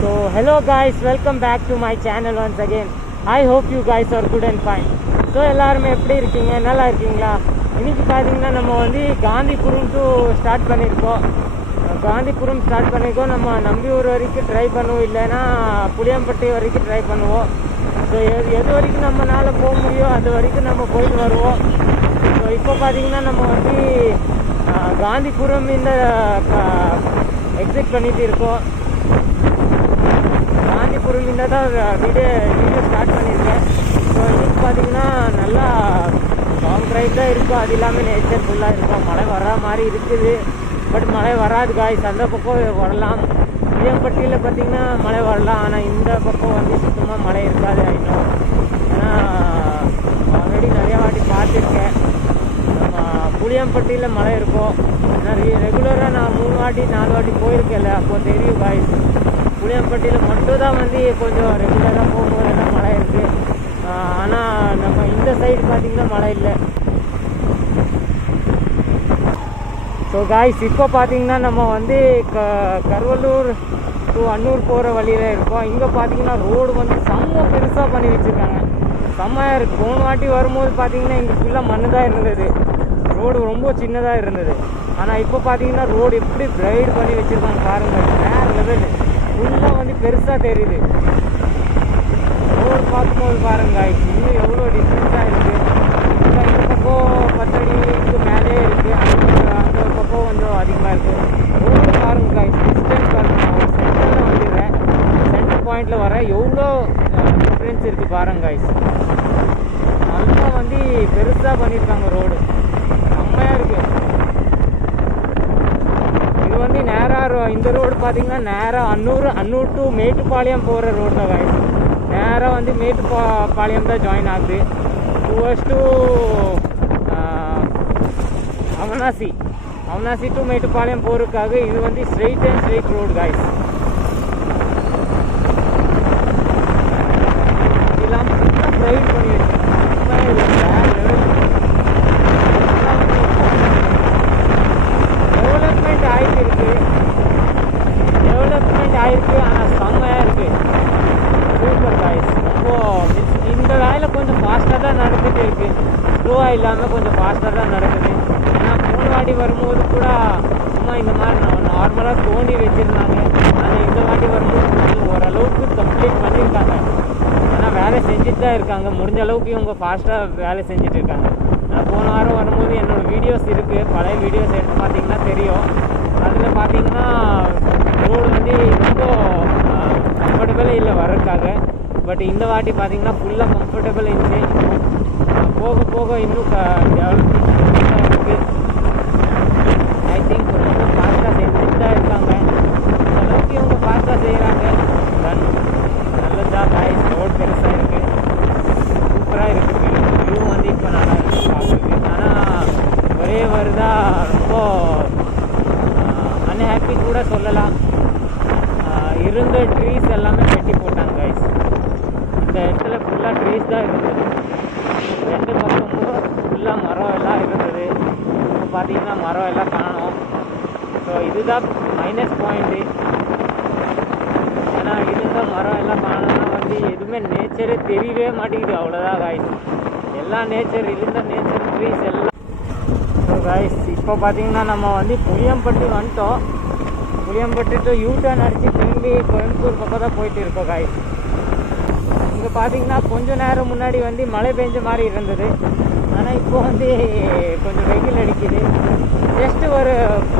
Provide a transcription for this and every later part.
So hello guys, welcome back to my channel once again. I hope you guys are good and fine. So எல்லாருமே எப்படி இருக்கீங்க? நல்லா இருக்கீங்களா? இன்னைக்கு பார்த்தீங்கன்னா நம்ம வந்து காந்திபுரம் டு ஸ்டார்ட் பண்ணியிருக்கோம். நம்ம நம்பியூர் வரைக்கும் ட்ரை பண்ணுவோம், இல்லைன்னா புளியம்பட்டி வரைக்கும் ட்ரை பண்ணுவோம். ஸோ எது வரைக்கும் நம்மளால் போக முடியும் அது வரைக்கும் நம்ம போயிட்டு வருவோம். ஸோ இப்போ பார்த்தீங்கன்னா நம்ம வந்து காந்திபுரம் இந்த எக்ஸிட் பண்ணிட்டு இருக்கோம். காந்திபுரம் தான் வீடியோ ஸ்டார்ட் பண்ணியிருக்கேன். ஸோ இன்னைக்கு பார்த்தீங்கன்னா நல்லா லாங் ட்ரைவ் தான் இருக்கும், அது இல்லாமல் நேச்சர் ஃபுல்லாக இருக்கும். மழை வர்ற மாதிரி இருக்குது, பட் மழை வராது காய்ஸ். அந்த பக்கம் வரலாம், புளியம்பட்டியில் பார்த்தீங்கன்னா மழை வரலாம், ஆனால் இந்த பக்கம் வந்து சுத்தமாக மழை இருக்காது. இன்னும் ஏன்னா ஆல்ரெடி நிறையா வாட்டி பார்த்துருக்கேன், நம்ம புளியம்பட்டியில் மழை இருக்கும். ஏன்னா ரெகுலராக நான் 3 வாட்டி 4 வாட்டி போயிருக்கேன்ல, அப்போது தெரியும் காய்ஸ். புளியம்பட்டியில் மட்டும் தான் வந்து கொஞ்சம் ரெகுலராக போகும்போதெல்லாம் மழை இருக்குது. ஆனால் நம்ம இந்த சைடு பார்த்திங்கன்னா மழை இல்லை. ஸோ காய்ஸ் இப்போ பார்த்திங்கன்னா நம்ம வந்து கருவலூர் டு அன்னூர் போகிற வழியில் இருக்கோம். இங்கே பார்த்திங்கன்னா ரோடு வந்து செம்ம பெருசாக பண்ணி வச்சுருக்காங்க, செம்மையாக இருக்குது. போன வாட்டி வரும்போது பார்த்திங்கன்னா இங்கே ஃபுல்லாக மண்ணு தான் இருந்தது, ரோடு ரொம்ப சின்னதாக இருந்தது. ஆனால் இப்போ பார்த்திங்கன்னா ரோடு எப்படி பிரைட் பண்ணி வச்சுருக்காங்க பாருங்கள், வேறு லெவலு, ஃபுல்லாக வந்து பெருசாக தெரியுது. ரோடு பார்க்கும்போது பாருங்கள் இன்னும் எவ்வளோ டிஃப்ரெண்ட்டாக இருக்குது. இப்போ இந்த பக்கம் 10 அடிக்கு மேலே இருக்குது, அந்த பக்கம் கொஞ்சம் அதிகமாக இருக்குது. ரோடு பாருங்கள் காய்ஸ், டிஸ்டன்ஸ் பாருங்கள். நான் ஒரு சென்டரில் வந்துடுறேன், சென்டர் பாயிண்டில் வரேன், எவ்வளோ டிஃப்ரென்ஸ் இருக்குது பாருங்கள் காய்ஸ். நல்லா வந்து பெருசாக பண்ணியிருக்காங்க ரோடு, செம்மையாக இருக்குது. இது வந்து நேராக இந்த ரோடு பார்த்திங்கன்னா நேராக அன்னூர் டு மேட்டுப்பாளையம் போகிற ரோடு தான் காய்ஸ். நேராக வந்து மேட்டுப்பாளையம் தான் ஜாயின் ஆகுது. Towards to Avinashi to Mettupalayam போகிறதுக்காக இது வந்து straight and straight road guys. இதெல்லாம் ப்ரைவேட் பண்ணி டெவலப்மெண்ட் ஆகிருக்கு, ஆனால் செம்மையாக இருக்குது, சூப்பர் காய்ஸ். இப்போது இந்த வேலை கொஞ்சம் ஃபாஸ்ட்டாக தான் நடந்துகிட்டு இருக்குது, ஸ்லோவாக இல்லாமல் கொஞ்சம் ஃபாஸ்ட்டாக தான் நடக்குது. ஏன்னா 3 வாட்டி வரும்போது கூட சும்மா இந்த மாதிரி நார்மலாக தோண்டி வச்சுருந்தாங்க, ஆனால் இந்த வாட்டி வரும்போது கொஞ்சம் ஓரளவுக்கு கம்ப்ளீட் பண்ணியிருக்காங்க. ஆனால் வேலை செஞ்சுட்டு தான் இருக்காங்க, முடிஞ்ச அளவுக்கு இவங்க ஃபாஸ்ட்டாக வேலை செஞ்சுட்டு இருக்காங்க. நான் போன வாரம் வரும்போது என்னோடய வீடியோஸ் இருக்குது, பழைய வீடியோஸ் எடுத்து பார்த்தீங்கன்னா தெரியும். அதில் பார்த்தீங்கன்னா ரோடு வந்து ரொம்ப கம்ஃபர்டபுளே இல்லை வர்றதுக்காக, பட் இந்த வாட்டி பார்த்தீங்கன்னா ஃபுல்லாக கம்ஃபர்டபுள் இருந்துச்சு. போக போக இன்னும் டெவலப்மெண்ட் இருக்குது. ஐ திங்க் ரொம்ப ஃபாஸ்ட்டாக செஞ்சுட்டு தான் இருக்காங்க, அளவுக்கு இவங்க ஃபாஸ்ட்டாக செய்கிறாங்க. நல்லதா காய்ஸ், ரோடு பெருசாக இருக்குது, சூப்பராக இருக்குது. வியூ வந்து இப்போ நல்லா இருக்குது பார்க்குறதுக்கு. ஆனால் ஒரே வருதா ரொம்ப அன்ஹாப்பி கூட சொல்லலாம். இருந்த ட்ரீஸ் எல்லாமே வெட்டி போட்டாங்க கைஸ். இந்த இடத்துல ஃபுல்லாக ட்ரீஸ் தான் இருந்தது, 2 பக்கமும் ஃபுல்லாக மரம் எல்லாம் இருந்தது. இப்போ பார்த்தீங்கன்னா மரம் எல்லாம் காணோம். ஸோ இதுதான் மைனஸ் பாயிண்ட்டு. ஏன்னா இருந்த மரம் எல்லாம் காணோம்னா வந்து எதுவுமே நேச்சரே தெரியவே மாட்டேங்குது, அவ்வளோதான் கைஸ். எல்லா நேச்சர் இருந்த நேச்சர் ட்ரீஸ் எல்லாம். ஸோ கைஸ் இப்போ பார்த்தீங்கன்னா நம்ம வந்து புளியம்பட்டி வந்துட்டோம். புளியம்பட்டி டு யூட்டர்ன் அடித்து திரும்பி கோயம்புத்தூர் பக்கம் தான் போயிட்டு இருக்கோம் காய்ஸ். இங்கே பார்த்தீங்கன்னா கொஞ்சம் நேரம் முன்னாடி வந்து மழை பெஞ்ச மாதிரி இருந்தது, ஆனால் இப்போ வந்து கொஞ்சம் வெயில் அடிக்குது. ஜஸ்ட்டு ஒரு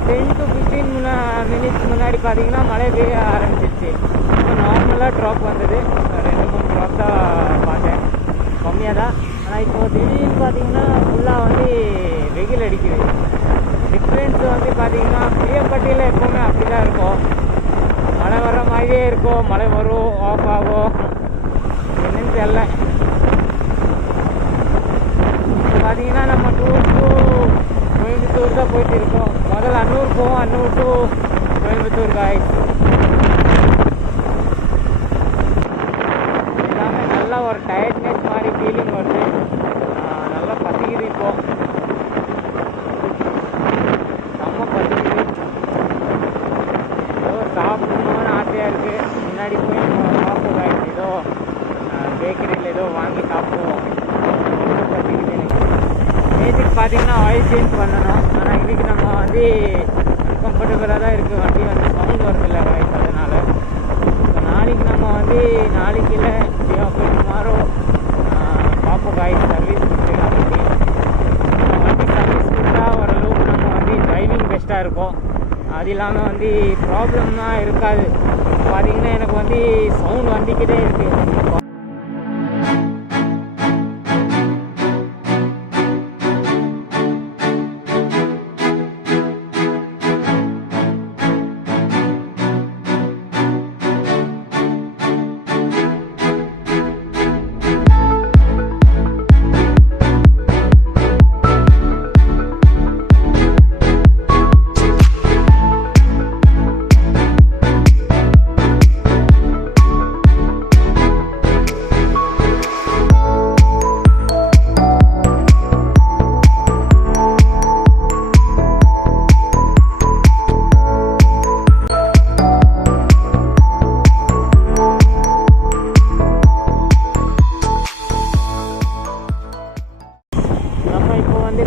10 to 15 மினிட்ஸ் முன்னாடி பார்த்தீங்கன்னா மழை பெய்ய ஆரம்பிச்சிருச்சு. இப்போ நார்மலாக ட்ராப் வந்தது, 2-3 ட்ராப் தான் பார்த்தேன், கம்மியாக தான். ஆனால் இப்போது திடீர்னு பார்த்தீங்கன்னா ஃபுல்லாக வந்து வெயில் அடிக்குது. டிஃப்ரென்ஸ் வந்து பார்த்தீங்கன்னா புளியம்பட்டியில் எப்போவுமே அப்படி தான் இருக்கும், மழை வர்ற மாதிரியே இருக்கும், மழை வரும் ஆஃப் ஆகும், என்னன்னு தெரியல. இப்போ பார்த்தீங்கன்னா நம்ம டூர் டு கோயம்புத்தூர் தான் போயிட்டு இருக்கோம். முதல்ல அன்னூர் போவோம், அன்னூர் டு கோயம்புத்தூர் காய்ஸ். எல்லாமே நல்லா ஒரு டயர்ட்னஸ் மாதிரி ஃபீலிங் வருது, நல்லா பசிக்குது. இப்போ செம்ம பசிக்குது, சாப்பிடணும்னு ஆசையாக இருக்குது. முன்னாடி பார்த்தீங்கன்னா ஆயில் சேஞ்ச் பண்ணணும். ஆனால் இன்றைக்கி நம்ம வந்து கம்ஃபர்டபுளாக தான் இருக்குது. வண்டி வந்து சவுண்ட் வருதில்ல காய்ஸ், அதனால். ஸோ நாளைக்கு நம்ம வந்து நாளைக்கு இல்லை போய் டுமாரோ பார்ப்போம் காய்ஸ், சர்வீஸ் கொடுத்துக்கலாம். வண்டி சர்வீஸ் கொடுத்தா ஓரளவுக்கு நம்ம வந்து டிரைவிங் பெஸ்ட்டாக இருக்கும். அது இல்லாமல் வந்து ப்ராப்ளம்லாம் இருக்காது. பார்த்தீங்கன்னா எனக்கு வந்து சவுண்ட் வண்டிக்கிட்டே இருக்குது.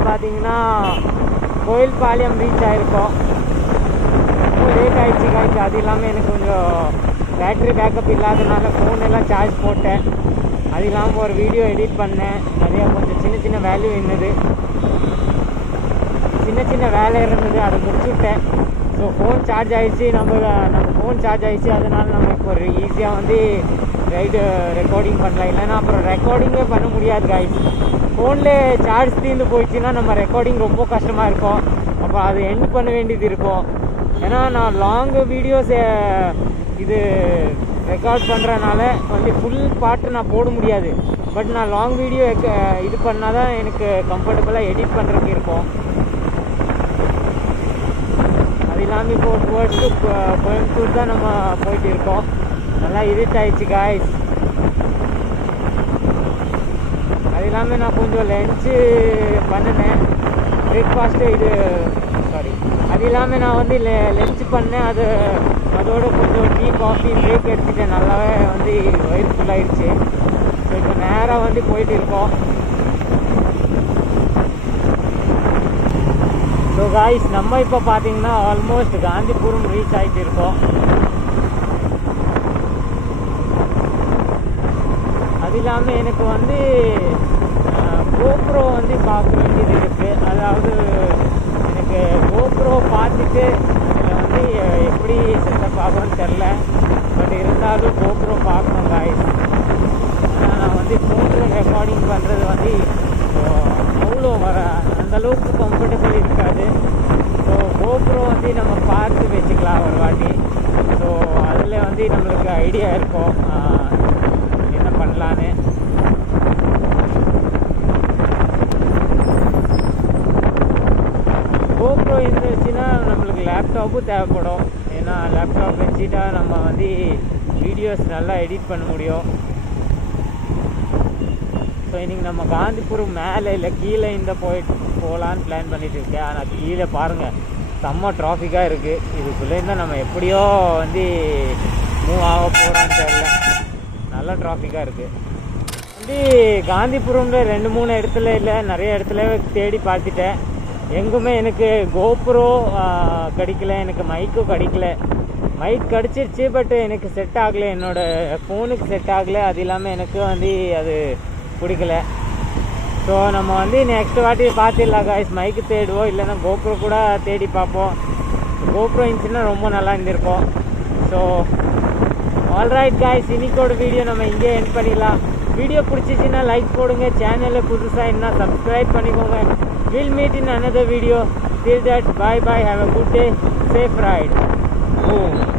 பார்த்தீங்கன்னா கோயில்பாளையம் ரீச் ஆகிருக்கோம். ரொம்ப லேட் ஆகிடுச்சு காய்ச்சி. அது இல்லாமல் எனக்கு கொஞ்சம் பேட்ரி பேக்கப் இல்லாதனால ஃபோன் எல்லாம் சார்ஜ் போட்டேன். அது இல்லாமல் ஒரு வீடியோ எடிட் பண்ணேன். நிறையா கொஞ்சம் சின்ன சின்ன வேல்யூ இருந்தது, வேலை இருந்தது, அதை முடிச்சுவிட்டேன். ஸோ ஃபோன் சார்ஜ் ஆகிடுச்சு. நம்ம ஃபோன் சார்ஜ் ஆகிடுச்சு. அதனால் நம்ம இப்போ ஒரு ஈஸியாக வந்து ரெக்கார்டிங் பண்ணலாம். இல்லைன்னா அப்புறம் ரெக்கார்டிங்கே பண்ண முடியாது காய்ஸ். ஃபோனில் சார்ஜ் தீர்ந்து போயிடுச்சுன்னா நம்ம ரெக்கார்டிங் ரொம்ப கஷ்டமாக இருக்கும். அப்போ அது எண்ட் பண்ண வேண்டியது இருக்கும். ஏன்னா நான் லாங் வீடியோஸ் இது ரெக்கார்ட் பண்ணுறனால வந்து ஃபுல் பாட்டு நான் போட முடியாது. பட் நான் லாங் வீடியோ இது பண்ணால் தான் எனக்கு கம்ஃபர்டபுளாக எடிட் பண்ணுறதுக்கு இருக்கும். அது இல்லாமல் இப்போ டுவர்ட்ஸ் கோயம்புத்தூர் தான் நம்ம போயிட்டு இருக்கோம். நல்லா இருட் ஆயிடுச்சு காய்ஸ். அது இல்லாமல் நான் கொஞ்சம் லன்ச்சு பண்ணினேன், பிரேக்ஃபாஸ்ட்டு அது இல்லாமல் நான் வந்து லன்ச் பண்ணேன். அதோட கொஞ்சம் டீ காஃபி பிரேக் எடுத்துட்டேன். நல்லாவே வந்து வயிறு ஃபுல்லாகிடுச்சு. ஸோ இப்போ நேராக வந்து போயிட்டு இருக்கோம். ஸோ காய்ஸ், நம்ம இப்போ பார்த்தீங்கன்னா ஆல்மோஸ்ட் காந்திபுரம் ரீச் ஆகிட்டு இருக்கோம். அது இல்லாமல் எனக்கு வந்து கோப்ரோ வந்து பார்க்க வேண்டியது இருக்குது. அதாவது எனக்கு கோப்ரோ பார்த்துட்டு அதில் வந்து எப்படி செட்டப் ஆகும்னு தெரில. பட் இருந்தாலும் கோப்ரோ பார்க்கணும் காய்ஸ். ஆனால் நான் வந்து ஃபோனில் ரெக்கார்டிங் பண்ணுறது வந்து அவ்வளோ அந்தளவுக்கு கம்ஃபர்டபுள் இருக்காது. ஸோ கோப்ரோ வந்து நம்ம பார்த்து வச்சுக்கலாம் ஒரு வாட்டி. ஸோ அதில் வந்து நம்மளுக்கு ஐடியா இருக்கும் என்ன பண்ணலான்னு. கோப்ரோ இருந்துச்சுன்னா நம்மளுக்கு லேப்டாப்பும் தேவைப்படும். ஏன்னா லேப்டாப் வச்சுட்டா நம்ம வந்து வீடியோஸ் நல்லா எடிட் பண்ண முடியும். ஸோ இன்றைக்கி நம்ம காந்திபுரம் மேலே இல்லை கீழே போகலான்னு பிளான் பண்ணிட்டு இருக்கேன். ஆனால் கீழே பாருங்கள், செம்ம டிராஃபிக்காக இருக்குது. இதுக்குள்ளேருந்து நம்ம எப்படியோ வந்து மூவ் ஆக போகிறான்னு தெரியல. நல்லா டிராஃபிக்காக இருக்குது. வந்து காந்திபுரமில் 2-3 இடத்துல இல்லை, நிறைய இடத்துல தேடி பார்த்துட்டேன். எங்குமே எனக்கு கோப்ரோ கிடைக்கல, எனக்கு மைக்கும் கிடைக்கல. மைக் கிடச்சிருச்சு, பட் எனக்கு செட் ஆகலை, என்னோடய ஃபோனுக்கு செட் ஆகலை. அது இல்லாமல் எனக்கு வந்து அது பிடிக்கல. ஸோ நம்ம வந்து நெக்ஸ்ட் வாட்டி பார்த்துடலாம் காய்ஸ். மைக்கு தேடுவோம், இல்லைன்னா கோப்ரோ கூட தேடி பார்ப்போம். கோப்ரோ இருந்துச்சுன்னா ரொம்ப நல்லா இருந்திருக்கும். ஸோ ஆல்ரைட் காய்ஸ், இன்னைக்கோட வீடியோ நம்ம இங்கே எண்ட் பண்ணிடலாம். வீடியோ பிடிச்சிச்சின்னா லைக் போடுங்க. சேனலில் புதுசாக என்ன சப்ஸ்கிரைப் பண்ணிக்கோங்க. We'll meet in another video. Till that, bye bye. Have a good day. Safe ride. Boom.